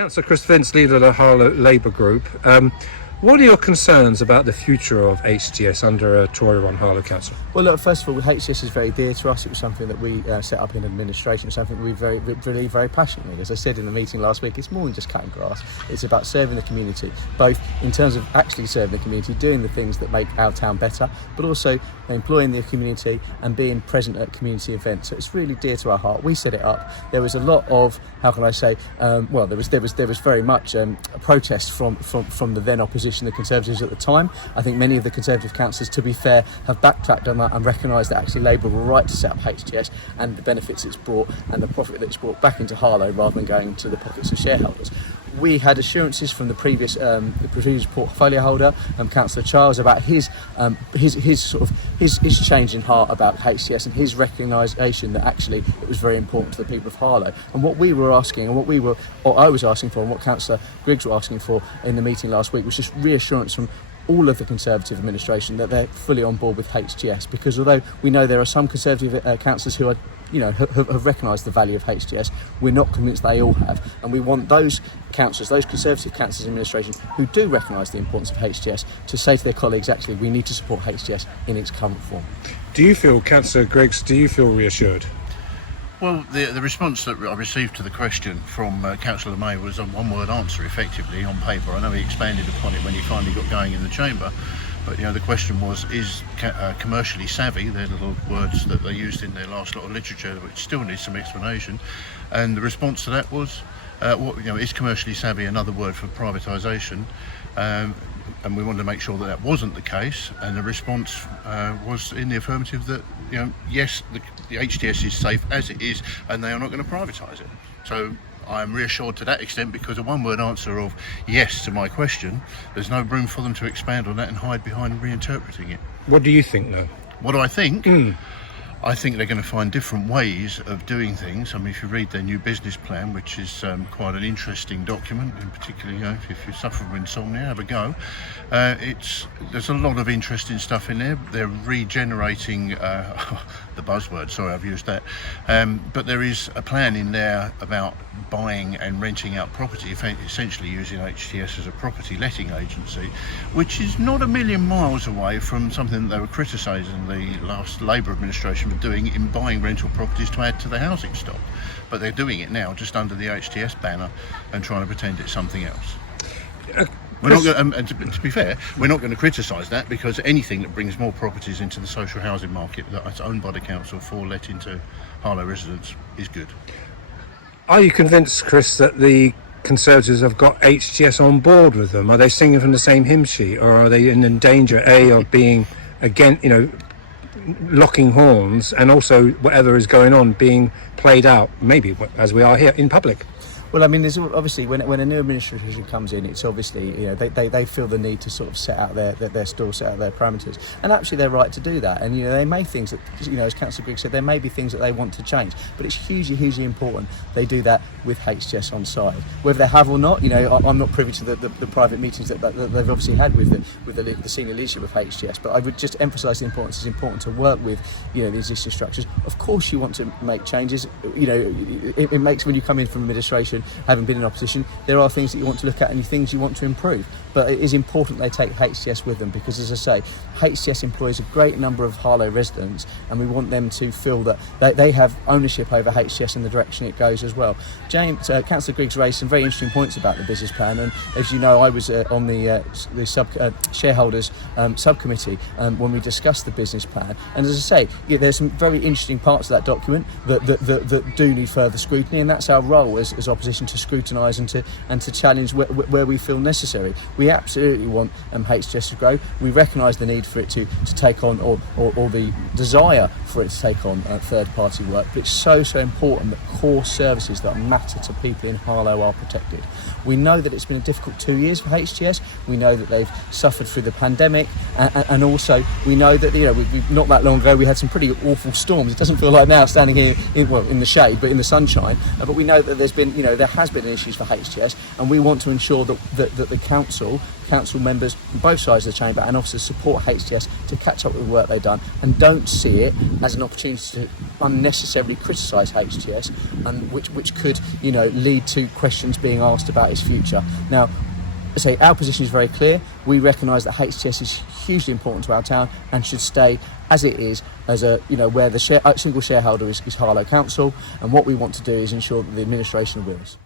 Councillor Chris Vince, leader of the Harlow Labour group. What are your concerns about the future of HTS under a Tory-run Harlow Council? Well, look, first of all, HTS is very dear to us. It was something that we set up in administration. It's something we believe very passionately. As I said in the meeting last week, it's more than just cutting grass. It's about serving the community, both in terms of actually serving the community, doing the things that make our town better, but also employing the community and being present at community events. So it's really dear to our heart. We set it up. There was a lot of, how can I say, there was very much a protest from the then opposition, the Conservatives at the time. I think many of the Conservative councillors, to be fair, have backtracked on that and recognised that actually Labour were right to set up HTS and the benefits it's brought and the profit that it's brought back into Harlow rather than going into the pockets of shareholders. We had assurances from the previous portfolio holder, Councillor Charles, about his change in heart about HTS and his recognition that actually it was very important to the people of Harlow. And what we were asking, and I was asking for, and what Councillor Griggs were asking for in the meeting last week was just reassurance from all of the Conservative administration that they're fully on board with HTS. Because although we know there are some Conservative councillors who are have recognised the value of HTS, we're not convinced they all have, and we want those councillors, those Conservative councillors in administration who do recognise the importance of HTS to say to their colleagues, actually we need to support HTS in its current form. Do you feel, Councillor Griggs, reassured? Well, the response that I received to the question from Councillor May was a one-word answer, effectively, on paper. I know he expanded upon it when he finally got going in the chamber, but the question was, is commercially savvy, their little words that they used in their last lot of literature, which still needs some explanation, and the response to that was, is commercially savvy another word for privatisation? And we wanted to make sure that that wasn't the case, and the response was in the affirmative that yes, the HTS is safe as it is and they are not going to privatise it. So I'm reassured to that extent, because a one-word answer of yes to my question, there's no room for them to expand on that and hide behind reinterpreting it. What do you think, though? What do I think? I think they're going to find different ways of doing things. I mean, if you read their new business plan, which is quite an interesting document, in particular, if you suffer from insomnia, have a go. There's a lot of interesting stuff in there. They're regenerating the buzzword, sorry I've used that, but there is a plan in there about buying and renting out property, essentially using HTS as a property letting agency, which is not a million miles away from something that they were criticising the last Labour administration for doing in buying rental properties to add to the housing stock. But they're doing it now just under the HTS banner and trying to pretend it's something else. We're not going, and to be fair, we're not going to criticise that, because anything that brings more properties into the social housing market that's owned by the council for let into Harlow residents is good. Are you convinced, Chris, that the Conservatives have got HTS on board with them? Are they singing from the same hymn sheet, or are they in danger, of being, again, locking horns, and also whatever is going on being played out, maybe as we are here, in public? Well, I mean, there's obviously when a new administration comes in, it's obviously they feel the need to sort of set out their stall, set out their parameters, and actually they're right to do that. And they may things that as Councillor Griggs said, there may be things that they want to change, but it's hugely important they do that with HTS on side. Whether they have or not, I'm not privy to the private meetings that they've obviously had with the senior leadership of HTS. But I would just emphasise the importance. It's important to work with the existing structures. Of course, you want to make changes. It makes, when you come in from administration, having been in opposition, there are things that you want to look at and things you want to improve. But it is important they take HTS with them, because, as I say, HTS employs a great number of Harlow residents, and we want them to feel that they have ownership over HTS and the direction it goes as well. Councillor Griggs raised some very interesting points about the business plan, and as you know, I was on the shareholders subcommittee when we discussed the business plan. And as I say, there's some very interesting parts of that document that do need further scrutiny, and that's our role as opposition, to scrutinise and to challenge where we feel necessary. We absolutely want HTS to grow. We recognise the need for it to take on, or the desire for it to take on third-party work, but it's so important that core services that matter to people in Harlow are protected. We know that it's been a difficult 2 years for HTS. We know that they've suffered through the pandemic, and also we know that we not that long ago we had some pretty awful storms. It doesn't feel like now standing here in the shade, but in the sunshine. But we know that there's been there has been issues for HTS, and we want to ensure that the council members on both sides of the chamber and officers support HTS to catch up with the work they've done, and don't see it as an opportunity to unnecessarily criticise HTS, and which could, you know, lead to questions being asked about its future. Now, I say our position is very clear. We recognise that HTS is hugely important to our town and should stay as it is, as a, you know, where the single shareholder is Harlow Council, and what we want to do is ensure that the administration wills.